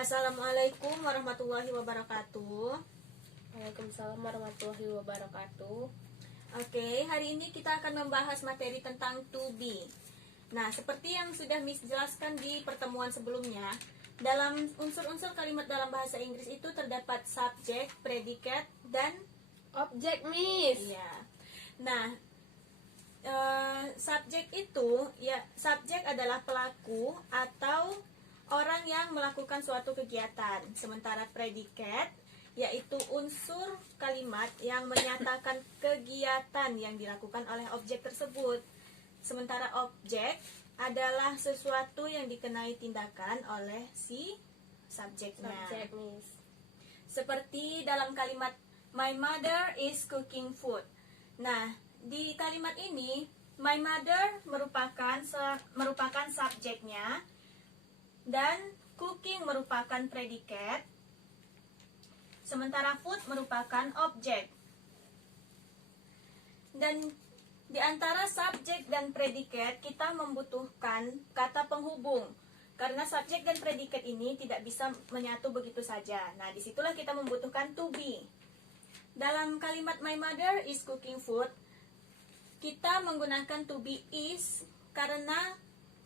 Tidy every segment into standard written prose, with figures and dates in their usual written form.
Assalamualaikum warahmatullahi wabarakatuh. Waalaikumsalam warahmatullahi wabarakatuh. Oke, hari ini kita akan membahas materi tentang to be. Nah, seperti yang sudah Miss jelaskan di pertemuan sebelumnya, dalam unsur-unsur kalimat dalam bahasa Inggris itu terdapat subjek, predikat, dan Objek, Miss. iya. Nah, subjek itu subjek adalah pelaku atau orang yang melakukan suatu kegiatan, sementara predikat yaitu unsur kalimat yang menyatakan kegiatan yang dilakukan oleh objek tersebut. Sementara objek adalah sesuatu yang dikenai tindakan oleh si subjeknya. Subjek, Miss. Seperti dalam kalimat my mother is cooking food. Nah, di kalimat ini my mother merupakan subjeknya dan cooking merupakan predikat, sementara food merupakan objek. Dan di antara subjek dan predikat kita membutuhkan kata penghubung, karena subjek dan predikat ini tidak bisa menyatu begitu saja. Nah, disitulah kita membutuhkan to be. Dalam kalimat my mother is cooking food, kita menggunakan to be is karena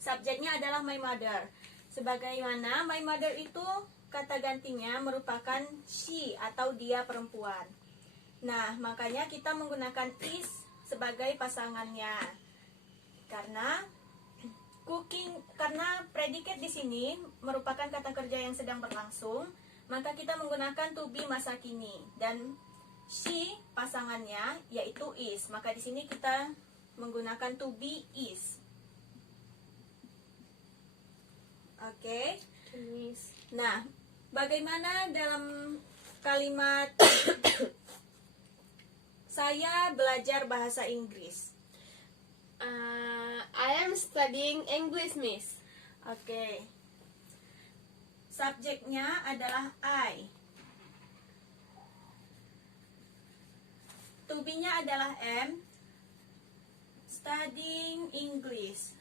subjeknya adalah my mother. Sebagaimana my mother itu kata gantinya merupakan she atau dia perempuan. Nah, makanya kita menggunakan is sebagai pasangannya. Karena predikat di sini merupakan kata kerja yang sedang berlangsung, maka kita menggunakan to be masa kini dan she pasangannya yaitu is. Maka di sini kita menggunakan to be is. Oke. Miss. Nah, bagaimana dalam kalimat saya belajar bahasa Inggris? I am studying English, Miss. Oke. Subjeknya adalah I. To be-nya adalah am. Studying English.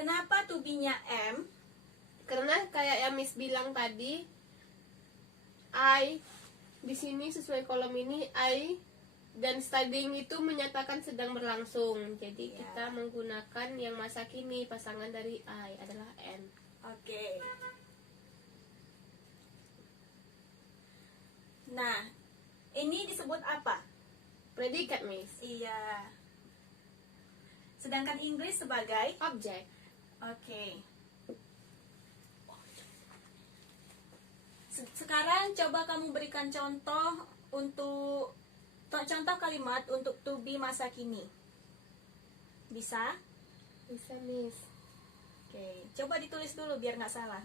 Kenapa to be-nya am? Karena kayak yang Miss bilang tadi, I di sini sesuai kolom ini I dan studying itu menyatakan sedang berlangsung. Jadi Ya. kita menggunakan yang masa kini, pasangan dari I adalah am. Oke. Nah, ini disebut apa? Predikat, Miss. Iya. Sedangkan Inggris sebagai Objek. oke. Sekarang coba kamu berikan contoh kalimat untuk to be masa kini. Bisa? Bisa, Miss. Oke, coba ditulis dulu biar nggak salah.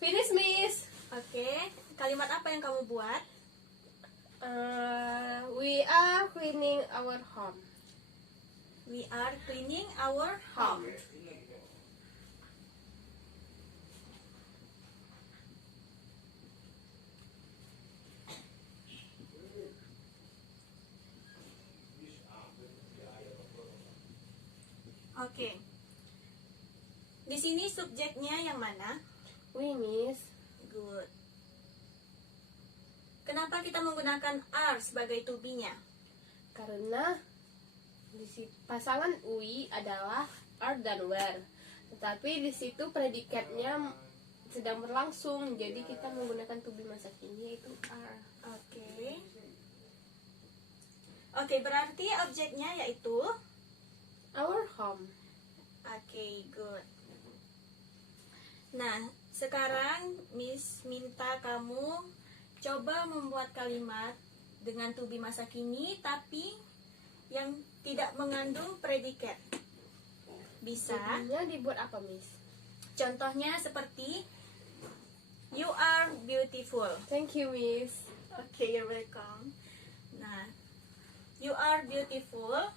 Finish, Miss. Oke, kalimat apa yang kamu buat? We are cleaning our home. We are cleaning our home. Oke. Di sini subjeknya yang mana? We, Miss. Good. Kenapa kita menggunakan are sebagai to be-nya? Karena pasangan we adalah are dan were. Tetapi di situ predikatnya sedang berlangsung. Jadi kita menggunakan to be masa kini yaitu are. Oke. Oke, berarti objeknya yaitu Our home. oke, good. Nah, sekarang Miss minta kamu coba membuat kalimat dengan to be masa kini tapi yang tidak mengandung predikat. Bisa? Jadinya dibuat apa, Miss? Contohnya seperti you are beautiful. Thank you, Miss. Okay, you're welcome. Nah, you are beautiful.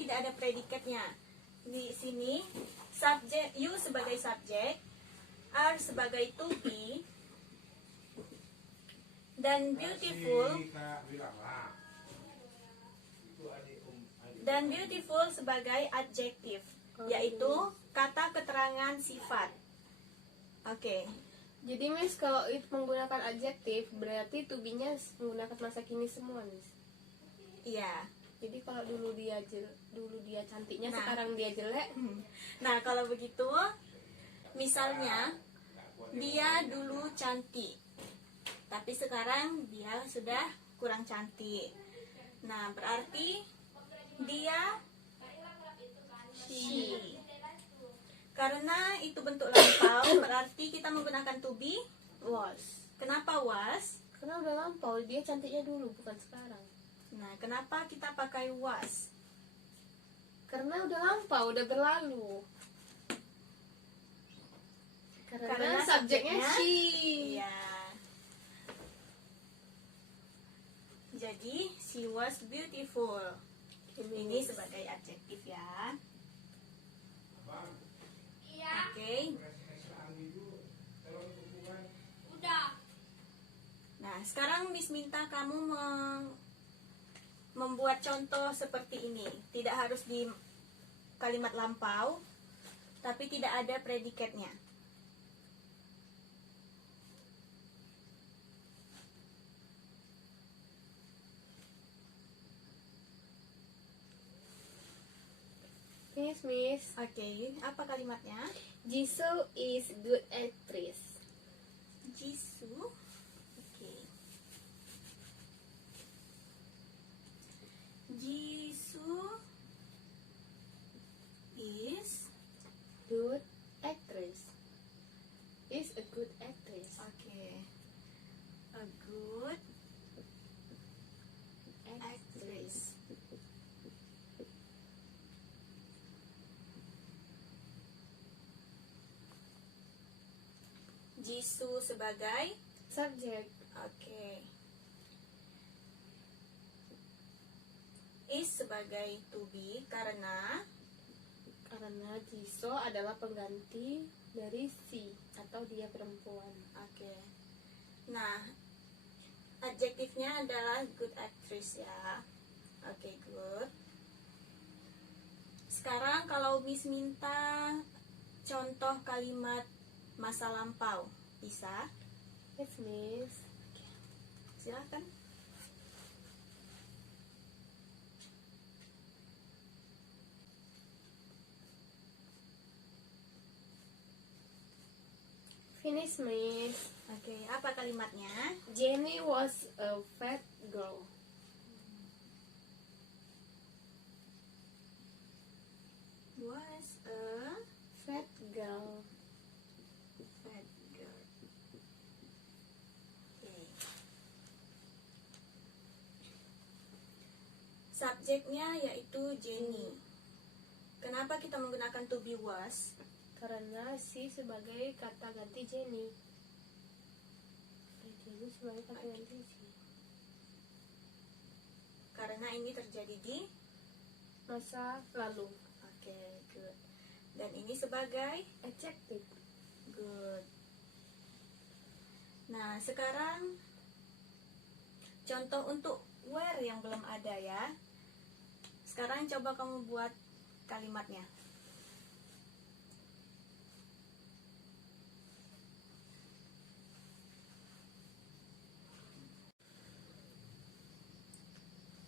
tidak ada predikatnya. Di sini subjek, you sebagai subjek, are sebagai to be, dan beautiful sebagai adjektif, yaitu kata keterangan sifat. Oke. Jadi Miss, kalau it menggunakan adjektif berarti to be-nya menggunakan masa kini semua, Miss. Iya. Jadi kalau dulu dia cantiknya, Nah. sekarang dia jelek. Nah, kalau begitu, misalnya dia dulu cantik, tapi sekarang dia sudah kurang cantik. Nah, berarti dia she. Karena itu bentuk lampau, berarti kita menggunakan to be. Was. Kenapa was? Karena udah lampau, dia cantiknya dulu bukan sekarang. Nah, kenapa kita pakai was? Karena udah lampau, udah berlalu. Karena subjeknya she. Iya. Jadi she was beautiful. Ini sebagai adjektif ya. Oke. Nah, sekarang Miss minta kamu membuat contoh seperti ini. Tidak harus di kalimat lampau, tapi tidak ada predikatnya. Miss. Oke, apa kalimatnya? Jisoo is good actress. Jisoo. Oke. Jisoo is Good actress. Is a good actress. oke. A good actress. Jisoo sebagai Subject. oke. Is sebagai to be karena Jisoo adalah pengganti dari si atau dia perempuan. oke. Nah, adjektifnya adalah good actress ya. Oke, good. Sekarang kalau Miss minta contoh kalimat masa lampau, bisa? Yes, Miss. Silakan. Finish, Miss. Oke, apa kalimatnya? Jenny was a fat girl. Was a Fat girl. fat girl. Oke. Subjeknya yaitu Jenny. Kenapa kita menggunakan to be was? Karena si sebagai kata ganti Jenny. Jenny sebagai kata ganti si. Karena ini terjadi di Masa lalu. oke, good. Dan ini sebagai Adjective. good. Nah, sekarang contoh untuk where yang belum ada ya. Sekarang coba kamu buat kalimatnya.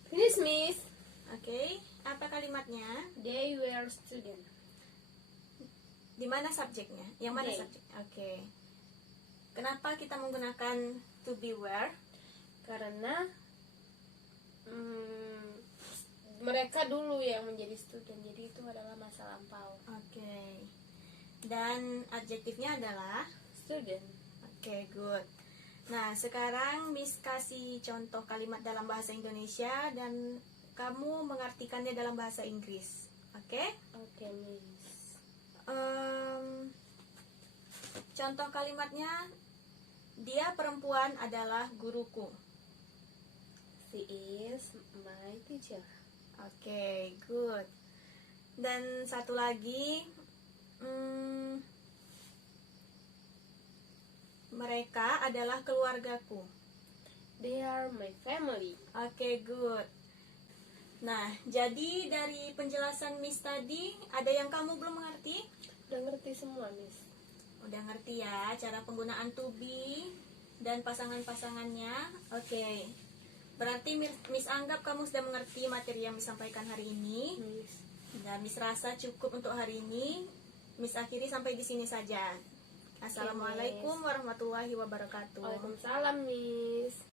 Finish, Miss. Oke, apa kalimatnya? They were student. Di mana subjeknya? Yang mana They. subjek? Oke. Kenapa kita menggunakan to be where? Karena mereka dulu yang menjadi student, jadi itu adalah masa lampau. Oke. Dan adjektifnya adalah Student. oke, good. Nah, sekarang Miss kasih contoh kalimat dalam bahasa Indonesia dan kamu mengartikannya dalam bahasa Inggris. Oke? Oke, Miss. Contoh kalimatnya, dia perempuan adalah guruku. She is my teacher. Oke, good. Dan satu lagi, mereka adalah keluargaku. They are my family. Oke, good. Nah, jadi dari penjelasan Miss tadi, ada yang kamu belum mengerti? Udah ngerti semua, Miss. Udah ngerti ya cara penggunaan to be dan pasangan-pasangannya. Oke. Berarti Miss anggap kamu sudah mengerti materi yang Miss sampaikan hari ini. Miss. Dan Miss rasa cukup untuk hari ini. Miss akhiri sampai di sini saja. Assalamualaikum warahmatullahi wabarakatuh. Waalaikumsalam, Miss.